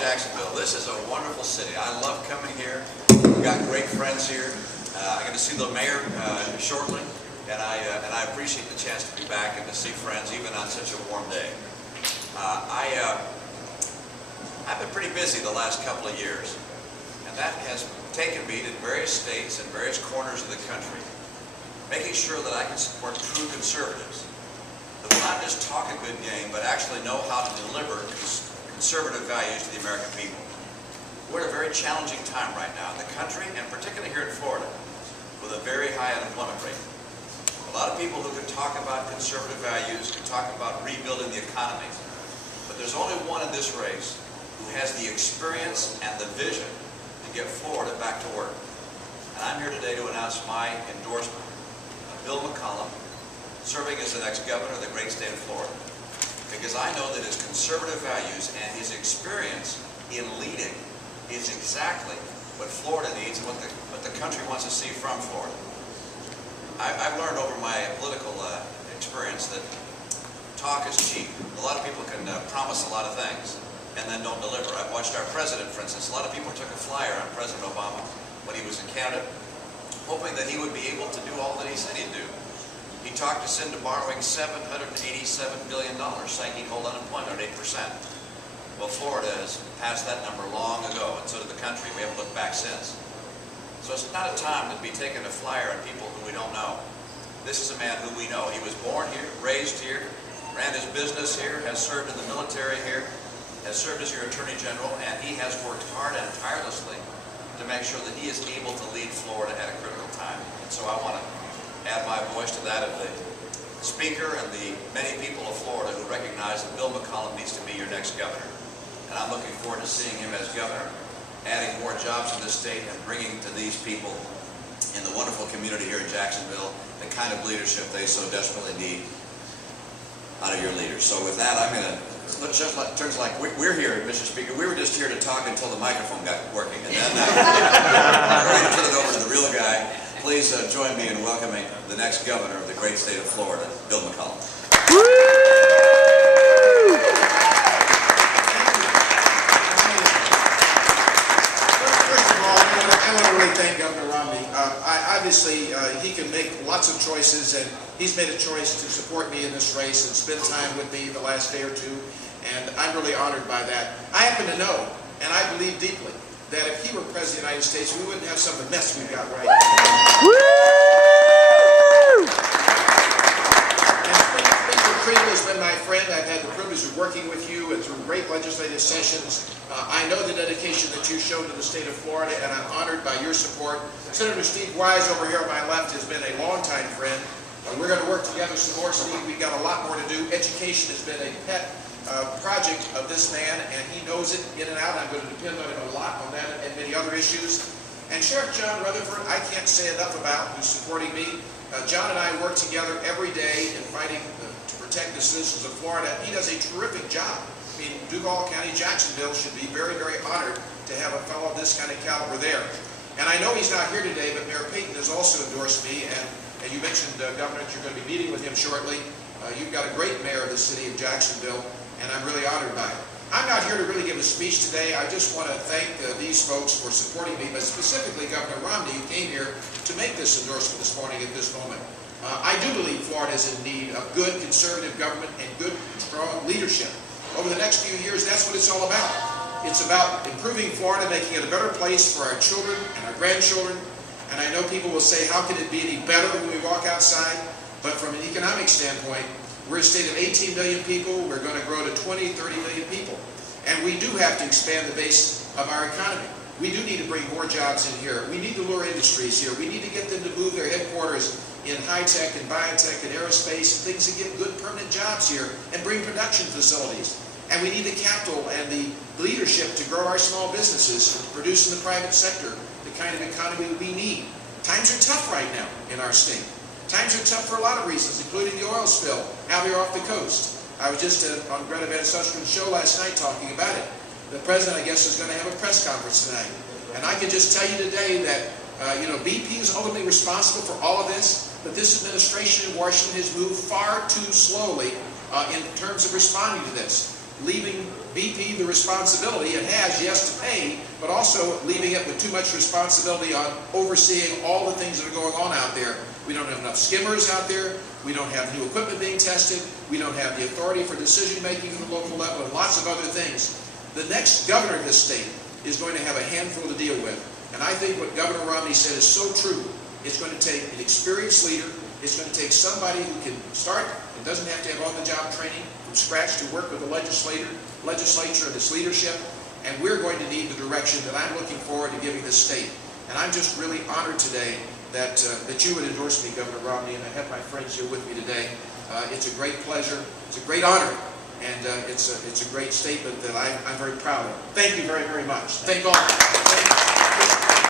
Jacksonville. This is a wonderful city. I love coming here. We've got great friends here. I'm going to see the mayor shortly, and I appreciate the chance to be back and to see friends even on such a warm day. I've been pretty busy the last couple of years, and that has taken me to various states and various corners of the country, making sure that I can support true conservatives that will not just talk a good game, but actually know how to deliver conservative values to the American people. We're at a very challenging time right now in the country, and particularly here in Florida, with a very high unemployment rate. A lot of people who can talk about conservative values, can talk about rebuilding the economy, but there's only one in this race who has the experience and the vision to get Florida back to work. And I'm here today to announce my endorsement of Bill McCullom serving as the next governor of the great state of Florida, because I know that his conservative values and his experience in leading is exactly what Florida needs and what the country wants to see from Florida. I've learned over my political experience that talk is cheap. A lot of people can promise a lot of things and then don't deliver. I've watched our president, for instance. A lot of people took a flyer on President Obama when he was in Canada, hoping that he would be able to do all that he said he'd do. He talked us into borrowing $787 billion, saying he'd hold unemployment at 8%. Well, Florida has passed that number long ago, and so did the country. We haven't looked back since. So it's not a time to be taking a flyer on people who we don't know. This is a man who we know. He was born here, raised here, ran his business here, has served in the military here, has served as your Attorney General, and he has worked hard and tirelessly to make sure that he is able to lead Florida at a critical time. And so I want to add my voice to that of the Speaker and the many people of Florida who recognize that Bill McCullom needs to be your next governor. And I'm looking forward to seeing him as governor, adding more jobs to this state and bringing to these people in the wonderful community here in Jacksonville the kind of leadership they so desperately need out of your leaders. So with that, I'm going to, turns like we're here, Mr. Speaker. We were just here to talk until the microphone got working. And then I'm ready to turn it over to the real guy. Please join me in welcoming the next governor of the great state of Florida, Bill McCullom. I want to really thank Governor Romney. Obviously, he can make lots of choices, and he's made a choice to support me in this race and spend time with me the last day or two, and I'm really honored by that. I happen to know, and I believe deeply, that if he were President of the United States, we wouldn't have some of the mess we've got right now. Speaker Creed has been my friend. I've had the privilege of working with you and through great legislative sessions. I know the dedication that you showed to the state of Florida, and I'm honored by your support. Senator Steve Wise over here on my left has been a longtime friend. We're going to work together some more, Steve. We've got a lot more to do. Education has been a pet project of this man, and he knows it in and out. I'm going to depend on him a lot on that and many other issues. And Sheriff John Rutherford, I can't say enough about, who's supporting me. John and I work together every day in fighting to protect the citizens of Florida. He does a terrific job. I mean, Duval County, Jacksonville should be very, very honored to have a fellow of this kind of caliber there. And I know he's not here today, but Mayor Payton has also endorsed me, and you mentioned, Governor, that you're going to be meeting with him shortly. You've got a great mayor of the city of Jacksonville, and I'm really honored by it. I'm not here to really give a speech today. I just want to thank these folks for supporting me, but specifically Governor Romney, who came here to make this endorsement this morning at this moment. I do believe Florida is in need of good conservative government and good, strong leadership. Over the next few years, that's what it's all about. It's about improving Florida, making it a better place for our children and our grandchildren. And I know people will say, how can it be any better when we walk outside? But from an economic standpoint, we're a state of 18 million people. We're going to grow to 20, 30 million people. And we do have to expand the base of our economy. We do need to bring more jobs in here. We need to lure industries here. We need to get them to move their headquarters in high-tech and biotech and aerospace and things that get good permanent jobs here and bring production facilities. And we need the capital and the leadership to grow our small businesses, to produce in the private sector the kind of economy we need. Times are tough right now in our state. Times are tough for a lot of reasons, including the oil spill out here off the coast. I was just on Greta Van Susteren's show last night talking about it. The president, I guess, is going to have a press conference tonight. And I can just tell you today that, BP is ultimately responsible for all of this, but this administration in Washington has moved far too slowly in terms of responding to this, leaving BP the responsibility it has, yes, to pay, but also leaving it with too much responsibility on overseeing all the things that are going on out there. We don't have enough skimmers out there. We don't have new equipment being tested. We don't have the authority for decision-making at the local level, and lots of other things. The next governor of this state is going to have a handful to deal with. And I think what Governor Romney said is so true. It's going to take an experienced leader. It's going to take somebody who can start and doesn't have to have on-the-job training from scratch to work with the legislature and its leadership. And we're going to need the direction that I'm looking forward to giving this state. And I'm just really honored today that you would endorse me, Governor Romney, and I have my friends here with me today. It's a great pleasure. It's a great honor. And it's a great statement that I'm very proud of. Thank you very, very much. Thank all. Thank you.